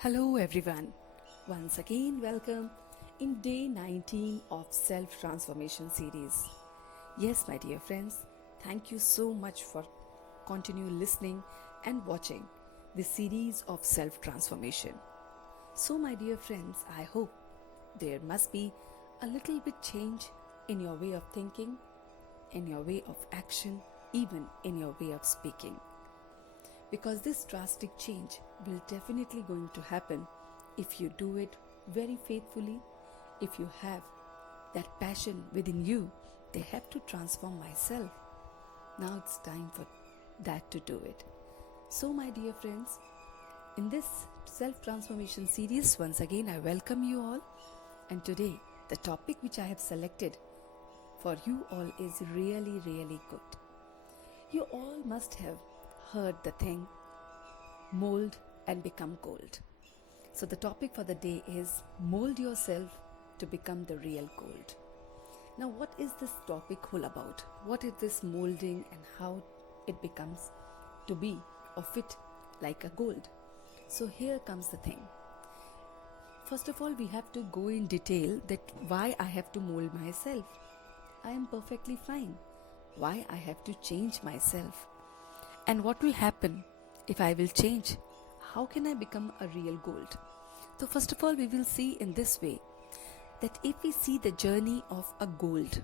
Hello everyone. Once again welcome in day 19 of Self Transformation series. Yes, my dear friends, thank you so much for continue listening and watching this series of self transformation. So my dear friends, I hope there must be a little bit change in your way of thinking, in your way of action, even in your way of speaking, because this drastic change will definitely going to happen if you do it very faithfully. If you have that passion within you, they have to transform myself. Now it's time for that to do it. So my dear friends, in this self transformation series, once again I welcome you all, and today the topic which I have selected for you all is really good. You all must have heard the thing mold and become gold. So the topic for the day is mold yourself to become the real gold. Now what is this topic all about? What is this molding and how it becomes to be or fit like a gold? So here comes the thing. First of all, we have to go in detail that why I have to mold myself. I am perfectly fine. Why I have to change myself? And what will happen if I will change? How can I become a real gold? So first of all, we will see in this way that if we see the journey of a gold,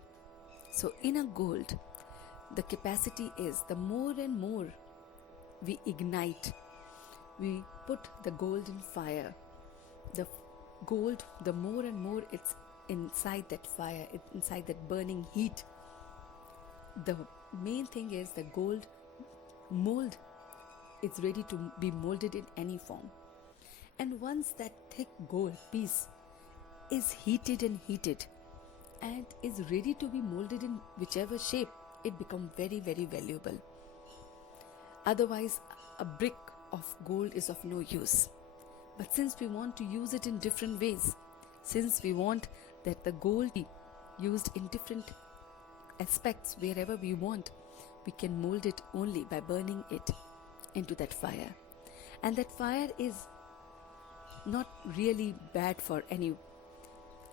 so in a gold, the capacity is the more and more we ignite, we put the gold in fire, the gold, the more and more it's inside that fire, inside that burning heat. The main thing is the gold mold is ready to be molded in any form. And once that thick gold piece is heated and is ready to be molded in whichever shape, it becomes very valuable. Otherwise, a brick of gold is of no use. But since we want to use it in different ways, since we want that the gold be used in different aspects wherever we want, we can mold it only by burning it into that fire. And that fire is not really bad for any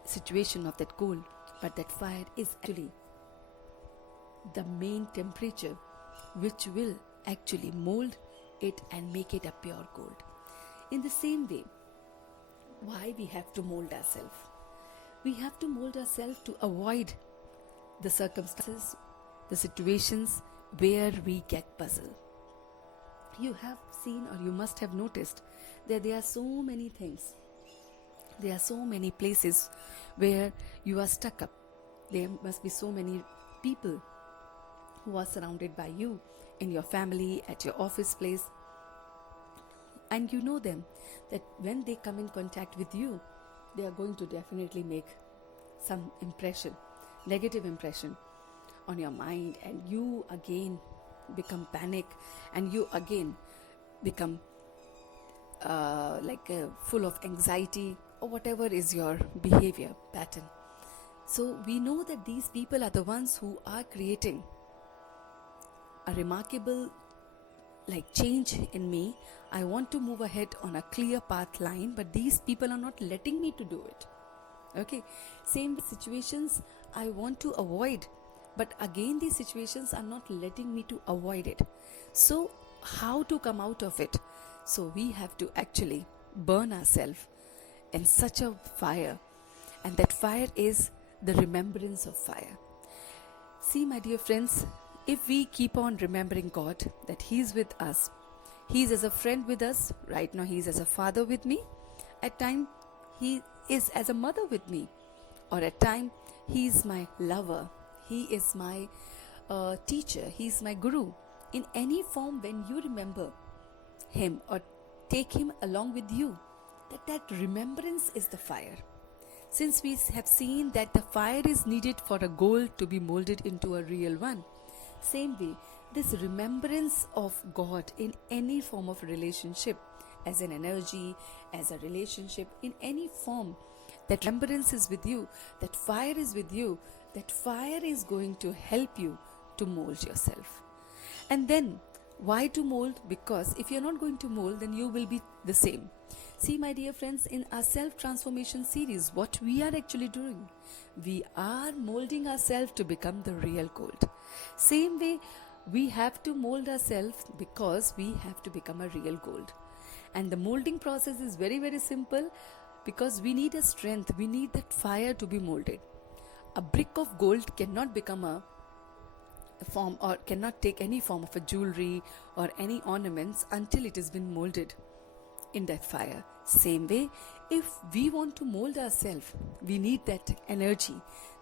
situation of that gold, but that fire is actually the main temperature which will actually mold it and make it a pure gold. In the same way, why we have to mold ourselves? We have to mold ourselves to avoid the circumstances, the situations where we get puzzled. You have seen or you must have noticed that there are so many things. There are so many places where you are stuck up. There must be so many people who are surrounded by you in your family, at your office place. And you know them, that when they come in contact with you, they are going to definitely make some impression, negative impression on your mind, and you again become panic, and you again become full of anxiety or whatever is your behavior pattern. So we know that these people are the ones who are creating a remarkable change in me. I want to move ahead on a clear path line, but these people are not letting me to do it. Okay, same situations I want to avoid, but again these situations are not letting me to avoid it. So how to come out of it? So we have to actually burn ourselves in such a fire, and that fire is the remembrance of fire. See, my dear friends, if we keep on remembering God, that He is with us, He is as a friend with us. Right now He is as a father with me. At time He is as a mother with me, or at time He is my lover, He is my teacher, He is my guru. In any form, when you remember Him or take Him along with you, that remembrance is the fire. Since we have seen that the fire is needed for a gold to be molded into a real one, same way, this remembrance of God in any form of relationship, as an energy, as a relationship, in any form, that remembrance is with you, that fire is with you, that fire is going to help you to mold yourself. And then, why to mold? Because if you're not going to mold, then you will be the same. See, my dear friends, in our self transformation series, what we are actually doing, we are molding ourselves to become the real gold. Same way, we have to mold ourselves because we have to become a real gold. And the molding process is very, very simple because we need a strength, we need that fire to be molded. A brick of gold cannot become a form or cannot take any form of a jewelry or any ornaments until it has been molded in that fire. Same way, if we want to mold ourselves, we need that energy,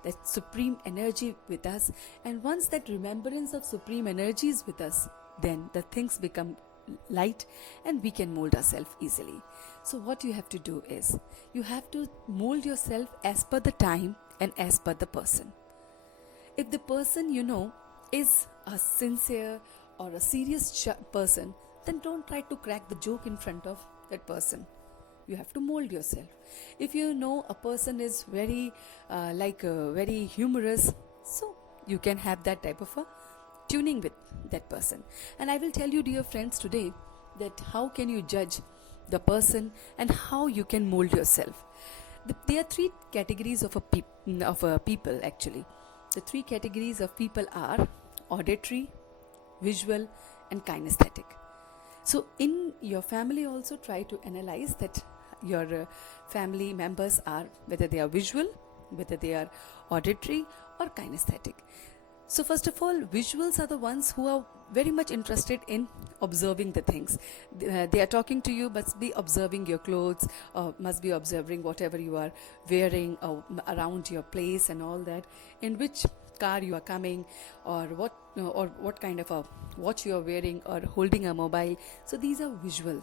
that supreme energy with us. And once that remembrance of supreme energy is with us, then the things become light and we can mold ourselves easily. So what you have to do is, you have to mold yourself as per the time and as per the person. If the person is a sincere or a serious person, then don't try to crack the joke in front of that person. You have to mold yourself. If you know a person is very very humorous, so you can have that type of a tuning with that person. And I will tell you, dear friends, today that how can you judge the person and how you can mold yourself. There are three categories of people actually. The three categories of people are auditory, visual, and kinesthetic. So in your family also try to analyze that your family members are, whether they are visual, whether they are auditory or kinesthetic. So first of all, visuals are the ones who are very much interested in observing the things. They are talking to you, must be observing your clothes, or must be observing whatever you are wearing around your place and all that, in which car you are coming, or what kind of a watch you are wearing, or holding a mobile. So these are visual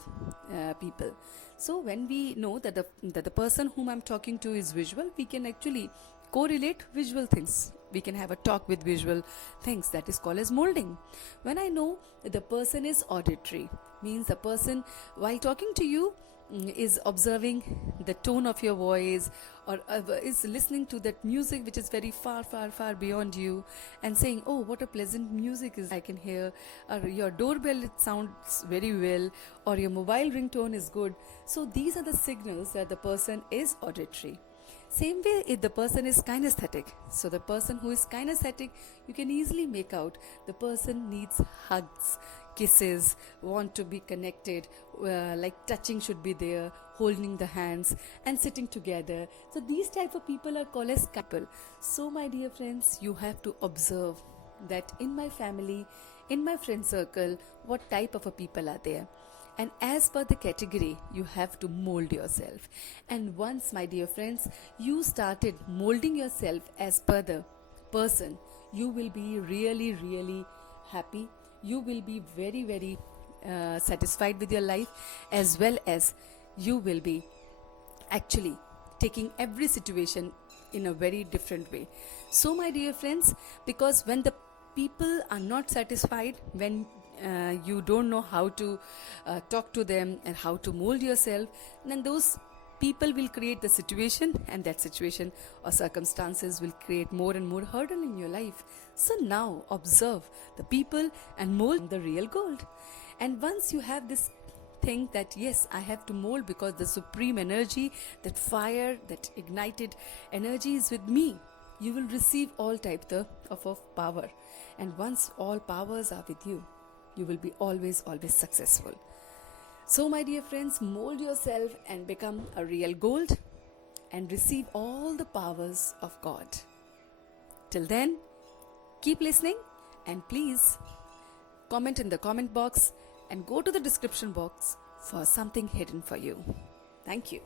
people. So when we know that the person whom I'm talking to is visual, we can actually correlate visual things. We can have a talk with visual things. That is called as molding. When I know that the person is auditory, means the person while talking to you is observing the tone of your voice, or is listening to that music which is very far beyond you, and saying, oh, what a pleasant music is I can hear, or your doorbell, it sounds very well, or your mobile ringtone is good. So these are the signals that the person is auditory. Same way, if the person is kinesthetic, so the person who is kinesthetic, you can easily make out the person needs hugs, kisses, want to be connected, like touching should be there, holding the hands and sitting together. So these type of people are called as couple. So my dear friends, you have to observe that in my family, in my friend circle, what type of a people are there. And as per the category, you have to mold yourself. And once, my dear friends, you started molding yourself as per the person, you will be really, really happy. You will be very, very satisfied with your life, as well as you will be actually taking every situation in a very different way. So, my dear friends, because when the people are not satisfied, when you don't know how to talk to them and how to mold yourself, then those people will create the situation, and that situation or circumstances will create more and more hurdle in your life. So now observe the people and mold the real gold. And once you have this thing that yes, I have to mold because the supreme energy, that fire, that ignited energy is with me, you will receive all types of power. And once all powers are with you, you will be always successful. So my dear friends, mold yourself and become a real gold and receive all the powers of God. Till then, keep listening, and please comment in the comment box and go to the description box for something hidden for you. Thank you.